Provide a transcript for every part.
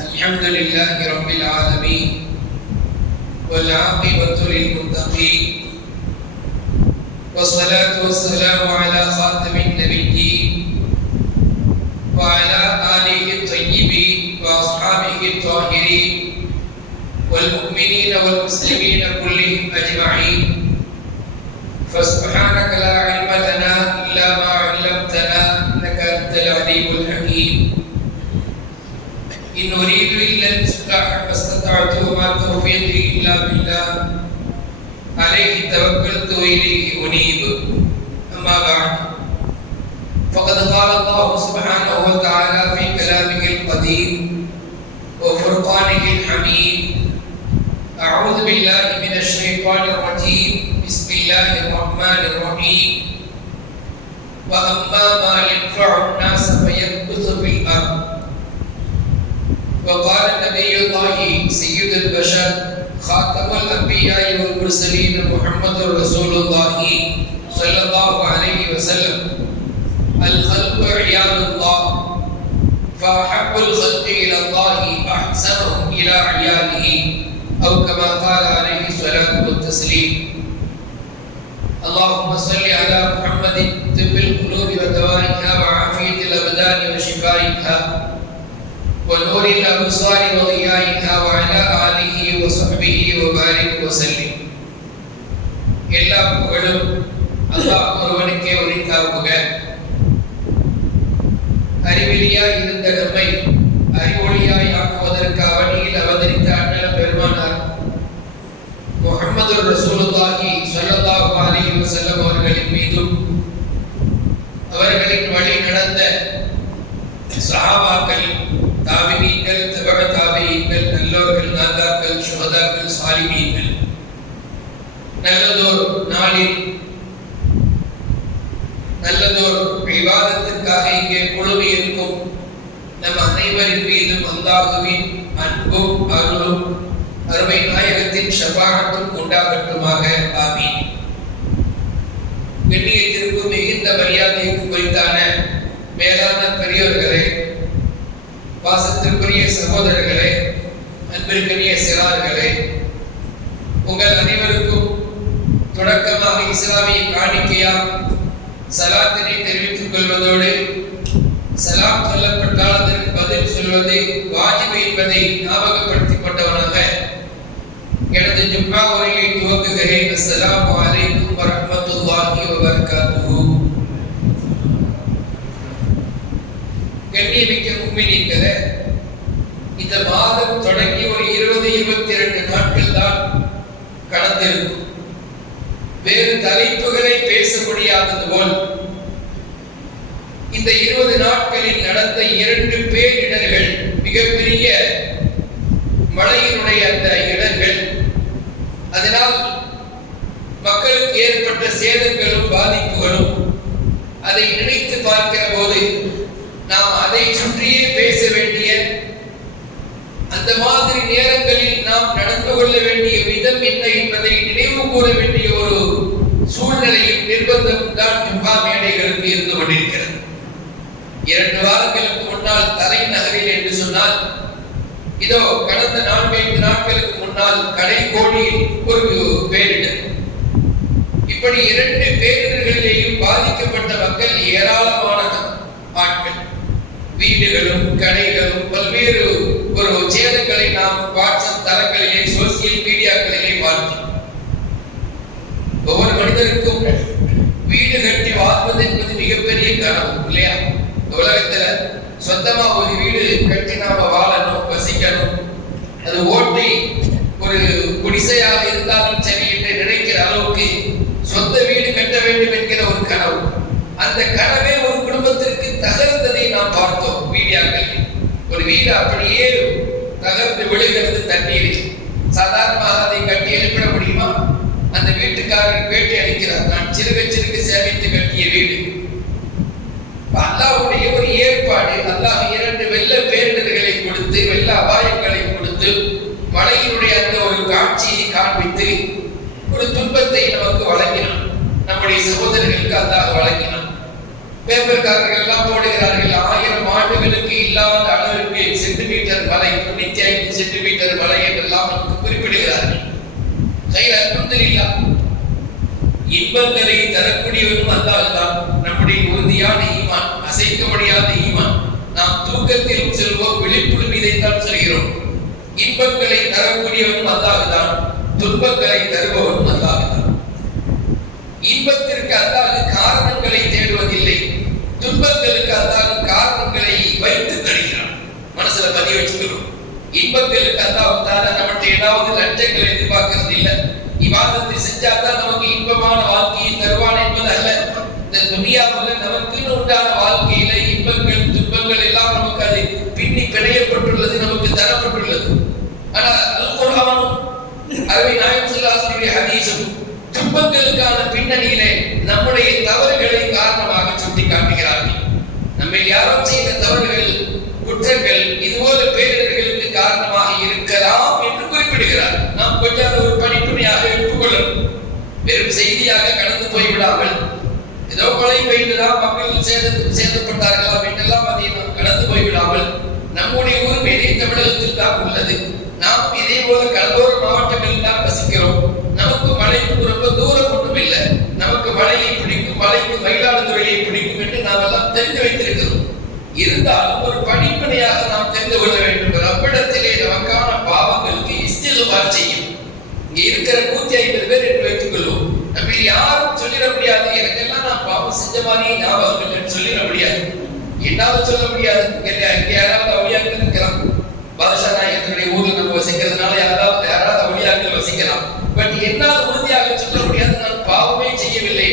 الحمد لله رب العالمين والعاقبة للمتقين والصلاة والسلام على خاتم النبيين وعلى آله الطيبين وأصحابه الطاهرين والمؤمنين والمسلمين كلهم أجمعين فسبحانك لا علم لنا إلا ما علمتنا إنك أنت العليم الحكيم إن أريد إلا الإصلاح ما استطعت وما توفيقي إلا بالله عليه توكلت وإليه أنيب أما بعد فقد قال الله سبحانه وتعالى في كلامه القديم وفرقانه الحميد أعوذ بالله من الشيطان الرجيم بسم الله الرحمن الرحيم وأما ما ينفع الناس فيمكث في الأرض وقال نبي الله سيد البشر خاتم الأنبياء والمرسلين محمد رسول الله صلى الله عليه وسلم الخلق عيال الله فأحب الخلق إلى الله أحسنهم إلى عياله أو كما قال عليه الصلاة والتسليم اللهم صل على محمد طب القلوب ودوائها وعافية الأبدان وشفائها ونور الأبصار وضيائها وعلى آله وصحبه وبارك وسلم எல்லா புகழும் அல்லாஹ் ஒருவனுக்கே உரித்தாகுக. அறிவிலியாய் இருந்த நம்மை அறிவொளியாய் ஆக்குவதற்கு அவனியில் அவதரித்த அண்ணல் பெருமானார் முஹம்மது ரசூலுல்லாஹி ஸல்லல்லாஹு அலைஹி வஸல்லம் அவர்களின் மீதும் அவர்களின் வழி நடந்த சஹாபாக்கள், தாபிஈன்கள், தபஅ தாபிஈன்கள், நல்லோர்கள், நாதாக்கள், ஷுஹதாக்கள், சாலிஹீன்கள் நல்லதோர் நாளில் நல்லதோர் இபாதத்திற்காக இங்கே குழுமி இருக்கும் நம் அனைவரின் மீதும் அல்லாஹ்வின் அன்பும் அருளும் அருமை நாயகத்தின் ஷஃபாஅத்தும் உண்டாகட்டுமாக. ஆமீன். கண்ணியத்திற்கும் மிகுந்த மரியாதைக்கு குறித்தான மேலான பெரியோர்களே, பாசத்திற்குரிய சகோதரர்களே, அன்பிற்குரிய சிறார்களே, உங்கள் அனைவருக்கும் தொடக்கமாக இஸ்லாமிய காணிக்கையால் சலாத்தினை தெரிவித்துக் கொள்வதோடு சலாம் சொல்லப்பட்டால் அதற்கு பதில் சொல்வது வாஜிபு என்பதை ஞாபகப்படுத்திக் கொண்டவனாக எனது ஜும்மா உரையை துவங்குகிறேன். அஸ்ஸலாமு அலைக்கும் வரஹ்மத்துல்லாஹி வபரகாத்துஹு. கண்ணியமிக்க முஃமினீன்களே, இந்த மாதம் தொடங்கி ஒரு 20-22 நாட்கள் தான் கடந்திருக்கும். வேறு தலைப்புகளை பேச முடியாதது போல் இந்த 20 நாட்களில் நடந்த 2 பேரிடர்கள், மிகப்பெரிய மழையினுடைய அந்த இடர்கள், அதனால் மக்களுக்கு ஏற்பட்ட சேதங்களும் பாதிப்புகளும், அதை நினைத்து பார்க்கிற போது நாம் அதை சுற்றியே பேச வேண்டிய, அந்த மாதிரி நேரங்களில் நாம் நடந்து கொள்ள வேண்டிய விதம் என்ன என்பதை நினைவு கூற வேண்டிய ஒரு சூழ்நிலையில் நிர்பந்தம் தான் ஜும்மா மேடைகளுக்கு இருந்து கொண்டிருக்கிறது. 2 வாரங்களுக்கு முன்னால் தலைநகரில் என்று சொன்னால், இதோ கடந்த 4-5 நாட்களுக்கு முன்னால் கடைக்கோடியில் ஒரு பேரிடர். இப்படி 2 பேரிடர்களிலேயும் பாதிக்கப்பட்ட மக்கள் ஏராளமான ஆட்கள், வீடுகளும் கடைகளும் பல்வேறு ஒரு சேதங்களை நாம் வாட்ஸ்அப் தளங்களிலே, சோசியல் மீடியாக்களிலே பார்த்தோம். ஒவ்வொரு மனிதருக்கும் வீடு கட்டி வாழ்வது என்பது மிகப்பெரிய கனவு இல்லையா? உலகத்துல சொந்தமா ஒரு வீடு கட்டி நாம வாழணும், வசிக்கணும், அது ஓட்டி ஒரு குடிசையாக இருந்தாலும் சரி என்று நினைக்கிற அளவுக்கு சொந்த வீடு கட்ட வேண்டும் என்கிற ஒரு கனவு. அந்த கனவே ஒரு குடும்பத்திற்கு தகர்ந்ததை நாம் பார்த்தோம் மீடியாக்கள். ஒரு வீடு அப்படியே தகர்ந்து விழுகிறது தண்ணீரில். சாதாரணமாக அதை கட்டி எழுப்பிட முடியுமா? அந்த வீட்டுக்காரர் பேட்டி அளிக்கிறார், நான் சிறுக சிறுக சேமித்து கட்டிய வீடு. அல்லாஹ்வுடைய ஒரு ஏற்பாடு. அல்லாஹ் 2 வெள்ள பேரிடர்களை கொடுத்து, வெள்ள அபாயங்களை கொடுத்து, மழையினுடைய அந்த ஒரு காட்சியை காண்பித்து ஒரு துன்பத்தை நமக்கு வழங்கினான். நம்முடைய சகோதரர்களுக்கு அல்லாஹ் வழங்கினான். பேப்பர்காரர்கள் எல்லாம் போடுகிறார்கள், 1000 ஆண்டுகளுக்கு இல்லாத அளவிற்கு சென்டிமீட்டர் மழை அல்ஹம்துலில்லாஹ். இன்பங்களை தரக்கூடியவனும் அல்லாஹ் தான். நம்முடைய உறுதியான ஈமான், அசைக்க முடியாத ஈமான். நாம் தூக்கத்தில் செல்வோம், விழிப்புடன் இதைத்தான் சொல்கிறோம். இன்பங்களை தரக்கூடியவனும் அல்லாஹ் தான், துன்பங்களை தருபவனும் அல்லாஹ் தான். இன்பத்திற்கு அல்லாஹ் காரணங்களை தேடுவதில்லை, துன்பங்களுக்கு அல்லாஹ் காரணங்களை வைத்து தருகிறான். மனசுல பதிய வச்சுக்கிறோம். இன்பங்களுக்கு அல்லாஹ் தான நம்மகிட்ட ஏதாவது லட்சங்களை எதிர்பார்க்கிறது இல்லை. இபாதத்தை செஞ்சாதான் நமக்கு இன்பமான வாழ்க்கையை தருவான் என்பது அல்ல. இந்த துனியாவில் நமக்குன்னு உண்டான வாழ்க்கையில இன்பங்கள் துன்பங்கள் எல்லாம் நமக்கு அது பின்னி பிணையப்பட்டுள்ளது, நமக்கு தரப்பட்டுள்ளது. ஆனால் அல் குர்ஆனும் அருமை நாயகம் ஸல்லல்லாஹு அலைஹி வஸல்லம் ஹதீஸும் துன்பங்களுக்கான பின்னணியிலே நம்முடைய தவறுகளை காரணமாக சுட்டி காட்டுகிறார்கள். நம்ம யாரும் செய்த தவறுகள், குற்றங்கள் இதுபோல பேரிடர்களுக்கு காரணமாக இருக்கலாம் என்று குறிப்பிடுகிறார். நாம் கொஞ்சம் ஒரு படிப்பினையாக எடுத்துக்கொள்ளணும். வெறும் செய்தியாக கடந்து போய்விடாமல், ஏதோ கொலை பெய்துதான் மக்கள் சேதப்பட்டார்களா என்றெல்லாம் அதை நாம் கடந்து போய்விடாமல், நம்முடைய ஊர் பெரிய தமிழகத்தில் தான் உள்ளது. நாம் இதே போல கடலோர மாவட்டங்களில் தான் வசிக்கிறோம். நமக்கு மலைக்கு ரொம்ப தூரம் ஒன்றும் இல்லை. நமக்கு மலையை பிடிக்கும், மலைக்கு மயிலாடுதுறையை பிடிக்கும் என்று நாம் எல்லாம் தெரிந்து வைத்திருக்கிறோம். இருந்தாலும் ஒரு படிப்பினையாக நாம் தெரிந்து கொள்ள வேண்டும். ரப்பிடத்திலே நமக்கான பாவங்களுக்கு இஸ்திக்ஃபார் செய்யும். இங்க இருக்கிற 150 பேர் என்று வைத்துக் கொள்வோம். நம்ம யாரும் சொல்லிட முடியாது, எனக்கெல்லாம் நான் பாவம் செஞ்ச மாதிரி ஞாபகம் என்று சொல்லிட முடியாது. என்னால சொல்ல முடியாது. இங்க யாராவது அவுளியாக்கள் இருக்கிறான். பாதுஷா நாயகத்தினுடைய ஊரில் நம்ம வசிக்கிறதுனால யாராவது அவுளியாக்கள் வசிக்கலாம். பட் என்னால் உறுதியாக சொல்ல முடியாது, நான் பாவமே செய்யவில்லை.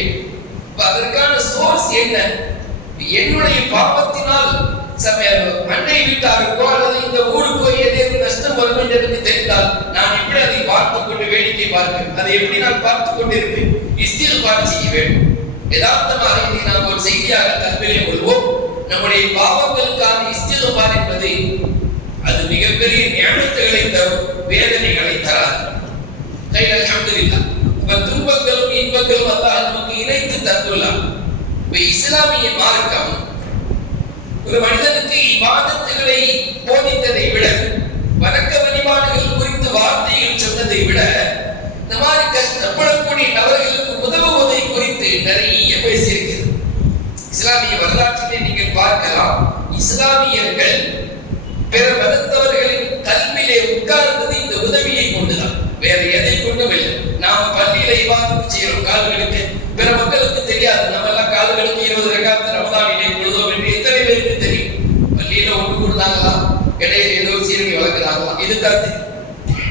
அதற்கான சோர்ஸ் என்ன? என்னுடைய பாவத்தினால் அண்டை வீட்டாருக்கோ அல்லது இந்த ஊருக்கோ ஏதேனும் நஷ்டம் வரும் என்று எனக்கு தெரிந்தால் நான் எப்படி அதை பார்த்துக் கொண்டு வேடிக்கை பார்ப்பேன்? அதை எப்படி நான் பார்த்துக் கொண்டிருப்பேன்? இஸ்திக்ஃபார் செய்ய வேண்டும். யதார்த்தமாக இதை நாம் ஒரு செய்தியாக கல்வியிலே கொள்வோம். நம்முடைய பாவங்களுக்கான இஸ்திக்ஃபார் என்பது அது மிகப்பெரிய நியமத்துகளை தரும், வேதனைகளை தராது. அல்ஹம்துலில்லாஹ். துன்பங்களும் இன்பங்களும் அல்லாஹ் நமக்கு இணைத்து தந்துள்ளான். இஸ்லாமிய மார்க்கம் ஒரு மனிதனுக்கு இபாதத்துகளை போதித்ததை விட, வணக்க வழிபாடுகள் குறித்து வார்த்தைகள் சொன்னதை விட, இந்த மாதிரி கஷ்டப்படக்கூடிய நபர்களுக்கு உதவுவதை குறித்து நிறைய பேசியிருக்கிறது. இஸ்லாமிய வரலாற்றிலே நீங்கள் பார்க்கலாம். இஸ்லாமியர்கள் பிற மதத்தவர்களின் கல்வியிலே உட்கார்ந்தது இந்த உதவியை கொண்டுதான், வேற எதை கொண்டும் இல்லை. நாம பள்ளியில இபாதத்து செய்யறோம் கால்களுக்கு, பிற மக்களுக்கு தெரியாது. நம்ம எல்லாம் கால்களுக்கு 20 ரக்காத் ரமதானிலே தொழுதோம் என்று எத்தனை பேருக்கு தெரியும்? பள்ளியில ஒன்று கொடுத்தாங்களா, இடையில ஏதோ சீரடி வளர்க்கிறாங்களா, இதுதான் தெரியும்.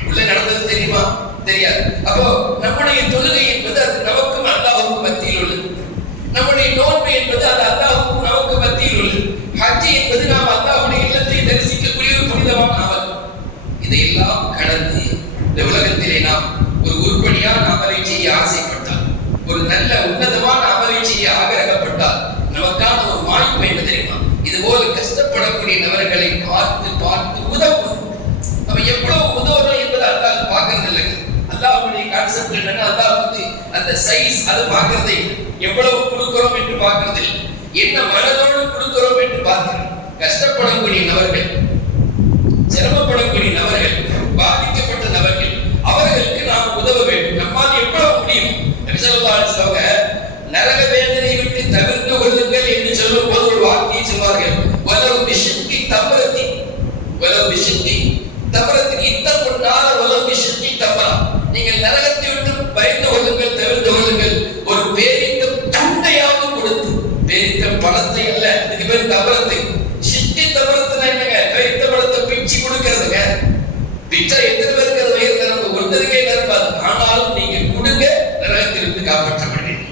உள்ள நடந்தது தெரியுமா? தெரியாது. அப்போ நம்முடைய தொழுகை என்பது அது நமக்கும் அல்லாஹ்வுக்கும் மத்தியில் உள்ளது. நம்முடைய நோன்பு என்பது அது அல்லாஹ்வுக்கும் நமக்கு மத்தியில் உள்ளது. ஹஜ் என்பது நாம் அல்லாஹ்வுடைய இல்லத்தை தரிசிக்கக்கூடிய ஒரு புனிதமான அமல். இதையெல்லாம் கடந்து இந்த உலகத்திலே நாம் ஒரு உருப்படியான அமலை செய்ய ஆசைப்பட்டால், ஒரு நல்ல உன்னதமான அமலை செய்ய ஆகிரகப்பட்டால் நமக்கான ஒரு வாய்ப்பு என்ன தெரியுமா? இது போல கஷ்டப்படக்கூடிய நபர்களை பார்த்து பார்த்து உதவும். நம்ம எவ்வளவு உதவுறோம் என்பது அல்லாஹ் பார்க்கறது இல்லைங்க. அல்லாஹ்வுடைய கான்செப்ட் என்னன்னா, அல்லாஹ் வந்து அந்த சைஸ் அது பார்க்கறதே இல்லை. எவ்வளவு கொடுக்கிறோம் என்று பார்க்கறது இல்லை. என்ன மனதோடு கொடுக்கிறோம் என்று பார்க்கிறோம். கஷ்டப்படக்கூடிய நபர்கள், சிரமப்படக்கூடிய நபர்கள், பாதிக்கப்பட்ட நபர்கள், அவர்களுக்கு நாம் உதவ வேண்டும். நம்மால் எவ்வளவு முடியும்? நபி ஸல்லல்லாஹு அலைஹி வஸல்லம் நரக வேதனை விட்டு தவிர்த்து கொள்ளுங்கள் என்று சொல்லும் போது ஒரு வார்த்தையை சொல்வார்கள். வலவ் பிஷிக்கி தம்ரத்தி, வலவ் பிஷிக்கி தம்ரத்தி, இத்தகுன் நார வலவ் பிஷிக்கி தம்ரா. நீங்கள் நரகத்தை விட்டு பயந்து கொள்ளுங்கள், தவிர்த்து கொள்ளுங்கள். ஒரு பேரித்த துண்டையாவது கொடுத்து, பேரித்த பணத்தை அல்ல, இதுக்கு பேர் தம்ரத்தை. ஷிக்கி தம்ரத்துனா என்னங்க? பேரித்த பணத்தை பிச்சு கொடுக்கிறதுங்க. பிச்சை எத்தனை பேருக்கு அது வயிறு நிரம்ப, ஒருத்தருக்கே நிரம்பாது. ஆனாலும் நீங்க கொடுங்க, நரகத்திலிருந்து காப்பாற்றப்படுவீங்க.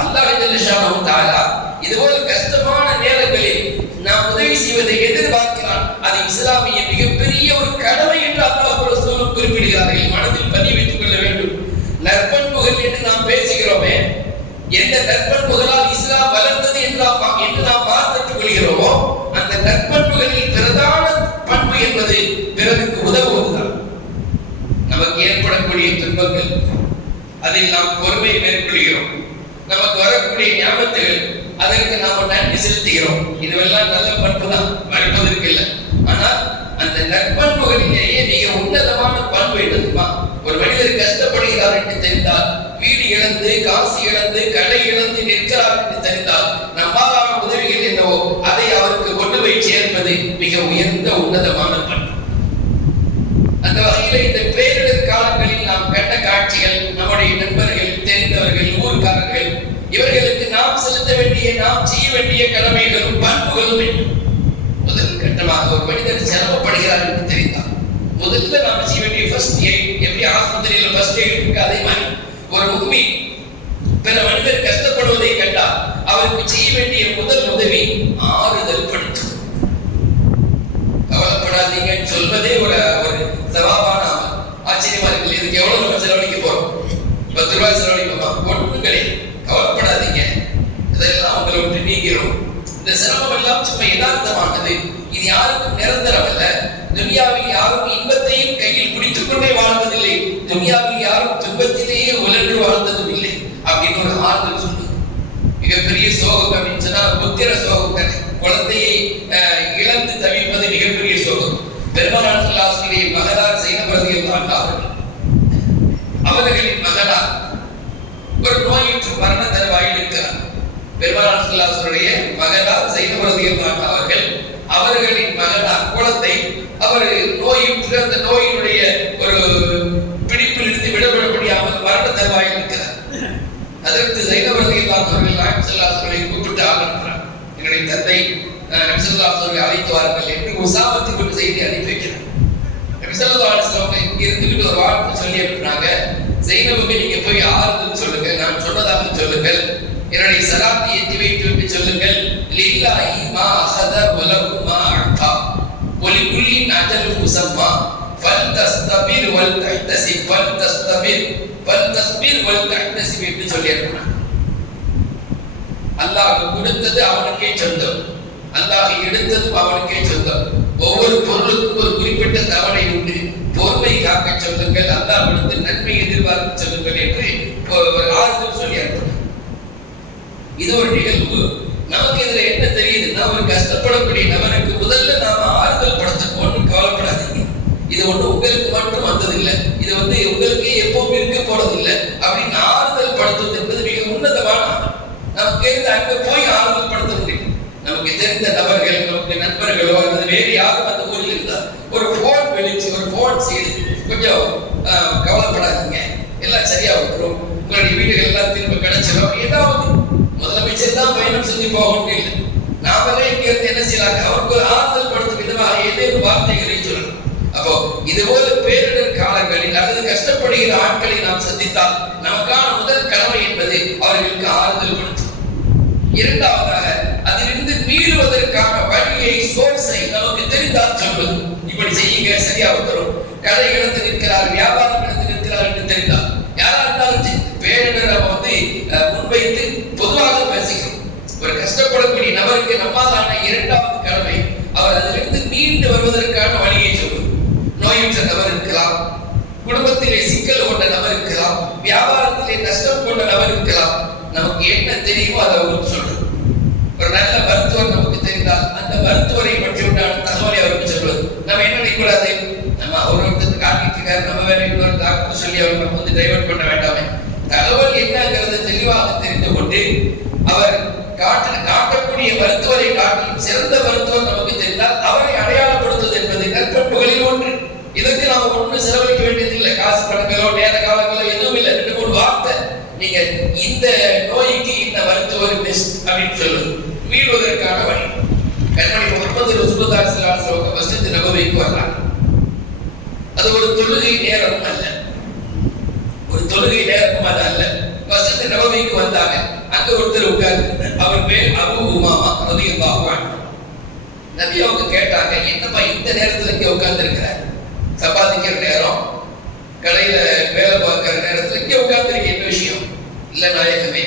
அல்லாஹ் ஜல்லஷானஹு தஆலா இதுபோல கஷ்டமான நேரங்களில் நாம் உதவி செய்வதை எதிர்பார்க்கிறான். அது இஸ்லாமிய மிகப்பெரிய ஒரு கடமை என்று அல்லாஹ் ரசூலும் குறிப்பிடுகிறார்கள். மனதில் பதிய வைத்துக் கொள்ள வேண்டும். நற்பண்புகள் என்று நாம் பேசுகிறோமே, எந்த நற்பண்புகளால் இஸ்லாம் வளர்ந்தது என்று நாம் பார்த்துக் கொள்கிறோமோ, அந்த நற்பண்புகளில் பிரதான பண்பு என்பது பிறருக்கு உதவுவதுதான். நமக்கு ஏற்படக்கூடிய துன்பங்கள், அதில் நாம் பொறுமை மேற்கொள்கிறோம். நமக்கு வரக்கூடிய ஞாபகங்கள், அதற்கு நாம் நன்றி செலுத்துகிறோம். இதுவெல்லாம் நல்ல பண்பு தான், மறுப்பதற்கு இல்லை. ஆனால் அந்த நற்பண்புகளிலேயே மிக உன்னதமான பண்பு என்னதுமா? ஒரு மனிதர் கஷ்டப்படுகிறார் இழந்து காசு இழந்து கடை இழந்து நிற்கிறார் என்று தெரிந்தால் நம்மாலான உதவிகள் என்னவோ அதை அவருக்கு கொண்டு போய் சேர்ப்பது மிக உயர்ந்த உன்னதமான பண்பு. அந்த வகையில் இந்த பேரிடர் காலங்களில் நாம் கண்ட காட்சிகள், நம்முடைய நண்பர்கள், தெரிந்தவர்கள், ஊர்க்காரர்கள், இவர்களுக்கு நாம் செலுத்த வேண்டிய, நாம் செய்ய வேண்டிய கடமைகளும் பண்புகளும் வேண்டும். முதல் கட்டமாக ஒரு மனிதர் சிரமப்படுகிறார் என்று தெரிந்தால் முதல்ல நாம் செய்ய வேண்டிய ஃபர்ஸ்ட் எய்ட், எப்படி ஆஸ்பத்திரியில் ஃபர்ஸ்ட் எய்ட் இருக்கு அதே மாதிரி ஒரு முஃமின் பிற மனிதர் கஷ்டப்படுவதை கண்டால் அவருக்கு செய்ய வேண்டிய முதல் உதவி ஆறுதல் படுத்தும். கவலைப்படாதீங்கன்னு சொல்வதே ஒரு சவாபான ஆச்சரியமா இருக்கு. இதுக்கு எவ்வளவு நம்ம செலவழிக்க போறோம்? 10 ரூபாய் செலவழிப்போமா? ஒன்றும் கிடையாது. கவலைப்படாதீங்க, இதெல்லாம் உங்களை விட்டு நீங்கிறோம். இந்த சிரமம் எல்லாம் சும்மா யதார்த்தமானது. இது யாருக்கும் நிரந்தரம் அல்ல. துனியாவில் யாரும் இன்பத்தையும் கையில் பிடித்துக் கொண்டே வாழ்ந்ததில்லை, துனியாவில் யாரும் துன்பத்திலேயே உழன்று வாழ்ந்ததும் இல்லை அப்படின்னு ஒரு ஆறுதல் சொல்லுது. மிகப்பெரிய சோகம் அப்படின்னு சொன்னா புத்திர சோகம் தானே. குழந்தையை இழந்து தவிப்பது மிகப்பெரிய சோகம். பெருமானார் ஸல்லல்லாஹு மகனார் ஸைனப் ரலியல்லாஹு அன்ஹா அவர்களின் மகனார் ஒரு நோயுற்று மரண தருவாயில் இருக்கிறார். பெருமானார் ஸல்லல்லாஹு மகனார் ஸைனப் ரலியல்லாஹு அவர்கள் அவர்களின் மகனார் குழந்தை அவர் நோயுற்று அந்த நோயினுடைய ஒரு பிடிப்பில் இருந்து விடுபட முடியாமல் மரண தருவாயில் இருக்கிறார். அதற்கு ஸைனப் ரலியல்லாஹு அவர்கள் நாயகம் ஸல்லல்லாஹு அலைஹி கூப்பிட்டு ஆரம்பிக்கிறார். என்னுடைய தந்தை நபி ஸல்லல்லாஹு அலைஹி அழைத்து வாருங்கள் என்று உசாமத்துக்கு ஒரு செய்தி அனுப்பி வைக்கிறார். நபி ஸல்லல்லாஹு அலைஹி வஸல்லம் இங்க இருந்து ஒரு வார்த்தை சொல்லி அனுப்புனாங்க, ஸைனபுக்கு நீங்க போய் ஆறுதல் சொல்லுங்க, நான் சொன்னதாக சொல்லுங்கள், என்னுடைய சலாத்தை எத்தி வைத்து விட்டு சொல்லுங்கள், லில்லாஹி மா அஹத வலஹு மா அஅதா வலிகுல்லின் அஜலுன் முஸம்மா ஃபல்தஸ்தபிர் வல் தஹ்தசிப் ஃபல்தஸ்பிர் வல் தஹ்தசிப் என்று சொல்லி அனுப்புனாங்க. அல்லாஹ் கொடுத்தது அவனுக்கே சொந்தம், அல்லாஹ் எடுத்ததும் அவனுக்கே சொந்தம். ஒவ்வொரு பொருளுக்கும் ஒரு குறிப்பிட்ட தவணை உண்டு. பொறுமை காக்க சொல்லுங்கள், அல்லாஹ் கொடுத்து நன்மை எதிர்பார்க்க சொல்லுங்கள் என்று ஒரு ஆறுதல் சொல்லி அனுப்பினார். இது ஒரு நிகழ்வு. நமக்கு இதுல என்ன தெரியுதுன்னா, ஒரு கஷ்டப்படக்கூடிய நபருக்கு முதல்ல நாம ஆறுதல் படுத்தணும். ஒன்றும் கவலைப்படாதீங்க, இது ஒண்ணு உங்களுக்கு மட்டும் வந்ததில்லை, இது உங்களுக்கு எப்பவும் இருக்க போறதில்லை அப்படின்னு ஆறுதல் படுத்துவது என்பது மிக உன்னதமான. நமக்கு தெரிந்த அங்க போய் ஆறுதல் படுத்த முடியும். நமக்கு தெரிந்த நபர்கள், நமக்கு நண்பர்களோ அல்லது வேறு யாரும் அந்த ஊரில் இருந்தால் ஒரு போன் வெளிச்சு, ஒரு போன் செய்து கொஞ்சம் கவலைப்படாதீங்க, எல்லாம் சரியா வந்துடும், உங்களுடைய வீடுகள் எல்லாம் திரும்ப கிடைச்சிடும். ஏதாவது முதலமைச்சர் தான் பயணம் செஞ்சு போகணும் இல்லை, நாமளே இங்க இருந்து என்ன செய்யலாம், அவருக்கு ஒரு ஆறுதல் படுத்தும் விதமாக ஏதேனும் வார்த்தைகளை சொல்லணும். அப்போ இதுபோல பேரிடர் காலங்களில் அல்லது கஷ்டப்படுகிற ஆட்களை நாம் சந்தித்தால் நமக்கான முதல் கடமை என்பது அவர்களுக்கு ஆறுதல் படுத்தும். இரண்டாவதாக அதிலிருந்து மீளுவதற்கான வழியை, சோர்ஸை நமக்கு தெரிந்தால் சொல்வது, இப்படி செய்யுங்க சரியா வந்துடும். கடை இழந்து நிற்கிறார், வியாபாரம் இழந்து நிற்கிறார் என்று தெரிந்தால், யாரா இருந்தாலும் பேரிடரை முன்வைத்து பொதுவாக பேசுகிறோம். ஒரு கஷ்டப்படக்கூடிய நபருக்கு நம்மாலான இரண்டாவது கடமை அவர் அதிலிருந்து மீண்டு வருவதற்கான வழியை சொல்வது. நோயுற்ற நபர் இருக்கலாம், குடும்பத்திலே சிக்கல் கொண்ட நபர் இருக்கலாம், வியாபாரத்திலே நஷ்டம் கொண்ட நபர் இருக்கலாம். நமக்கு என்ன தெரியுமோ அதை அவருக்கு சொல்றது. ஒரு நல்ல மருத்துவர் நமக்கு தெரிந்தால் அந்த மருத்துவரை பற்றி உண்டான தகவலை அவருக்கு சொல்வது. நம்ம என்ன நினைக்கூடாது, நம்ம ஒருத்தருக்கு காட்டிட்டு இருக்காரு, நம்ம வேற இன்னொரு டாக்டர் சொல்லி அவர் நம்ம டைவர்ட் பண்ண வேண்டாமே. தகவல் என்னங்கிறத தெளிவாக தெரிந்து கொண்டு அவர் காட்டக்கூடிய மருத்துவரை காட்டிலும் சிறந்த மருத்துவர் நமக்கு தெரிந்தால் அவரை அடையாளப்படுத்துவது என்பது நற்பண்புகளில் ஒன்று. இதற்கு நாம் ஒன்றும் செலவழிக்க வேண்டியது இல்லை, காசு பணங்களோ நேர காலங்களோ எதுவும் இல்லை. 2-3 வார்த்தை, நீங்க இந்த நோய்க்கு இந்த மருத்துவர் பெஸ்ட் அப்படின்னு சொல்லுது, மீள்வதற்கான வழி. கண்மணி முஹம்மது ரசூலுல்லாஹி ஸல்லல்லாஹு அலைஹி வஸல்லம் மஸ்ஜித் நபவிக்கு வர்றாங்க. அது ஒரு தொழுகை நேரம் அல்ல, ஒரு தொழுகை நேரம் அல்ல. மஸ்ஜித் நபவிக்கு வந்தாங்க. அங்க ஒருத்தர் உட்கார்ந்து, அவர் பேர் அபூ உமாமா ரலியல்லாஹு அன்ஹு. நபி அவங்க கேட்டாங்க, என்னப்பா இந்த நேரத்துல இங்க உட்கார்ந்து இருக்கிற, சம்பாதிக்கிற நேரம், கடையில வேலை பார்க்கிற நேரத்துல இங்க உட்கார்ந்து இருக்க, என்ன விஷயம்? இல்ல நாயகமே,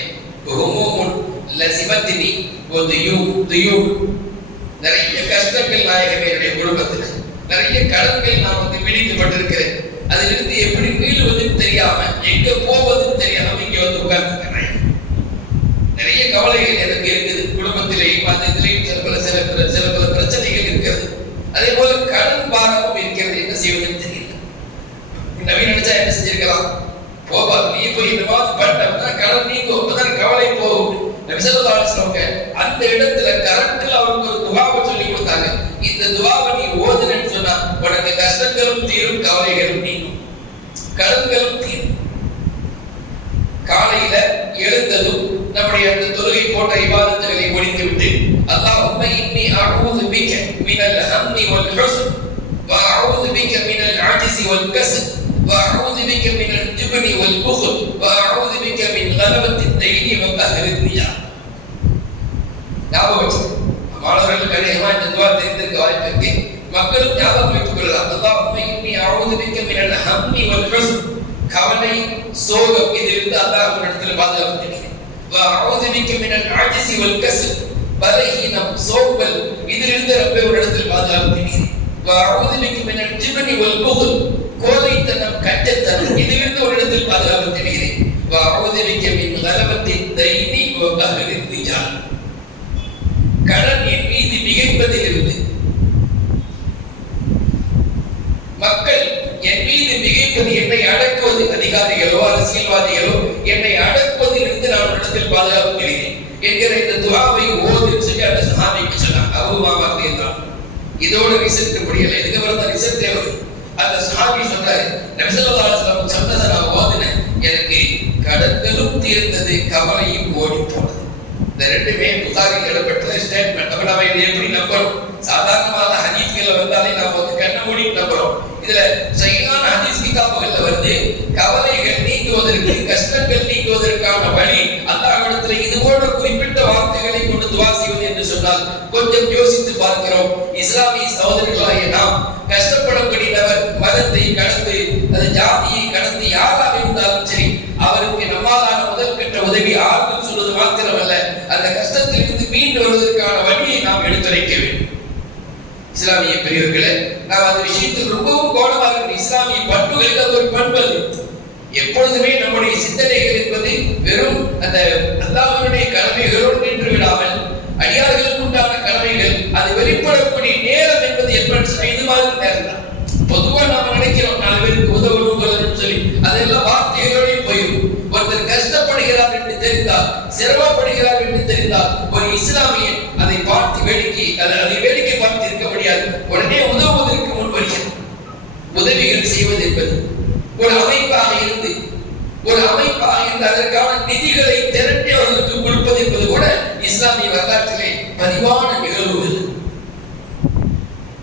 நிறைய கஷ்டங்கள் நாயகமே, என்னுடைய குடும்பத்துல நிறைய கடன்கள் நான் விதிக்கப்பட்டிருக்கிறேன், அதிலிருந்து எப்படி மீளுவதுன்னு தெரியாம, எங்க போவதுன்னு தெரியாம இங்க உட்கார்ந்து நிறைய கவலைகள் எனக்கு இருக்குது. குடும்பத்திலேயும் அதுலேயும் சில பல பிரச்சனைகள் இருக்கிறது. அதே போல கடன் பாரமும் இருக்கிறது, என்ன செய்வதுன்னு தெரியல. நவீன நினைச்சா என்ன செஞ்சிருக்கலாம், போபா நீ போய் இந்த மாதிரி பண்ணா கடன் நீங்கும், அப்பதான் கவலை போகும். நபி ஸல்லல்லாஹு அலைஹி வஸல்லம் அந்த இடத்துல கரெக்ட்ல அவருக்கு ஒரு துஆவை சொல்லி கொடுத்தாங்க. இந்த துஆவை நீ ஓதுனேன்னு சொன்னா உனக்கு கஷ்டங்களும் தீரும், கவலைகளும் நீங்கும், கடன்களும் தீரும். காலையில எழுந்ததும் நம்முடைய அந்த தொழுகை போன்ற இபாதத்துகளை முடித்துவிட்டு அல்லாஹும்ம இன்னி அஊது பிக மினல் ஹம்மி வல் ஹுஸ்ன் வ அஊது பிக மினல் அஜ்ஸி வல் கஸ்ல் வ அஊது பிக மினல் ஜுப்னி வல் புக்ல் வ அஊது பிக மின் கலபத்தி தைனி வ கஹ்ரி ரியா. ஞாபகம் வச்சுக்கோங்க. மாணவர்களுக்கு அதிகமா இந்த துஆ தெரிந்திருக்க வாய்ப்பு இருக்கு. மக்களும் ஞாபகம் வைத்துக் கொள்ளலாம். அல்லாஹும்ம இன்னி அஊது பிக மினல் ஹம்மி வல் ஹுஸ்ன், கவலை சோகம் இதிலிருந்து அல்லாஹ்விடத்தில் பாதுகாப்பு தேடுகிறேன். வ அஊது பிக மினல் அஜ்ஸி வல் கஸ்ல், பலஹீனம் சோம்பல் இதிலிருந்து ரப்பிடத்தில் பாதுகாப்பு தேடுகிறேன். வ அஊது பிக மினல் ஜுப்னி வல் புக்ல், கோழைத்தனம் கஞ்சத்தனம் இதிலிருந்து ஒரு இடத்தில் பாதுகாப்பு தேடுகிறேன். வ அஊது பிக மின் கலபத்தி தைனி வ கஹ்ரி ரியா, கடன் என் மீது மிகைப்பதிலிருந்து, மக்கள் என் மீது மிகைப்பது, என்னை அடக்குவது, அதிகாரிகளோ அரசியல்வாதிகளோ என்னை அடக்குவதிலிருந்து நான் இடத்தில் பாதுகாப்பு பெறுகிறேன் என்கிற இந்த துஆவை ஓதுன்னு சொல்லி அந்த சஹாபிக்கு சொன்னாங்க. அபூ உமாமா ரலியல்லாஹு. இதோட ரிசல்ட் முடியல, இதுக்கப்புறம் தான் ரிசல்ட் தேவை. அந்த சஹாபி சொன்னாரு, நபி ஸல்லல்லாஹு அலைஹி வஸல்லம் சொன்னதை நான் ஓதுனேன், எனக்கு கடன்களும் தீர்ந்தது, கவலையும் ஓடி போனது. இந்த ரெண்டுமே புகாரில் இடம்பெற்ற ஸ்டேட்மெண்ட். அப்ப நம்ம இதை எப்படி நம்புறோம்? சாதாரணமான ஹதீஸ்கள் வந்தாலே நாம வந்து கண்ண மூடி நம்புறோம். இதுல சஹீஹான ஹதீஸ் கிதாபுகள்ல வந்து கவலைகள் நீங்குவதற்கு, கஷ்டங்கள் நீங்குவதற்கான வழி அல்லாஹ்விடத்தில் இது போன்ற குறிப்பிட்ட வார்த்தைகளை கொண்டு துஆ செய்வது என்று சொன்னால் கொஞ்சம் யோசித்து பார்க்கிறோம். இஸ்லாமிய சகோதரர்களாகிய நாம் கஷ்டப்படக்கூடிய நபர் மதத்தை கடந்து, அது ஜாதியை கடந்து யாராக இருந்தாலும் சரி, அவருக்கு நம்மாலான முதல் கட்ட உதவி ஆறுதல் சொல்வது மாத்திரமல்ல, அந்த கஷ்டத்திலிருந்து மீண்டு வருவதற்கான வழியை நாம் எடுத்துரைக்க வேண்டும். இஸ்லாமிய பெரியவர்களே, நாம் அந்த விஷயத்தில் ரொம்பவும் கவனமாக இருக்கணும். இஸ்லாமிய பண்புகளுக்கு அது ஒரு பண்பு. எப்பொழுதுமே நம்முடைய சிந்தனைகள் என்பது வெறும் அந்த அல்லாஹ்வுடைய கடமைகளோடு நின்று விடாமல், அடியார்களுக்கு உண்டான கடமைகள் அது வெளிப்படக்கூடிய நேரம் என்பது எப்படி சொன்னா இது மாதிரி நேரம் தான். பொதுவா நாம நினைக்கிறோம் 4 பேருக்கு உதவணும் சொல்லி, அதெல்லாம் வார்த்தைகளோடய போயிடும். ஒருத்தர் கஷ்டப்படுகிறார் என்று தெரிந்தால், சிரமப்படுகிறார் என்று தெரிந்தால், ஒரு இஸ்லாமியன் அதை பார்த்து அதை வேடிக்கை பார்த்து இருக்க முடியாது. உடனே உதவுவதற்கு முன் வருகிறது. உதவிகள் செய்வது என்பது ஒரு அமைப்பாக இருந்து அதற்கான நிதிகளை திரட்டி அவர்களுக்கு கொடுப்பது என்பது கூட இஸ்லாமிய வரலாற்றிலே பதிவான நிகழ்வுகள்.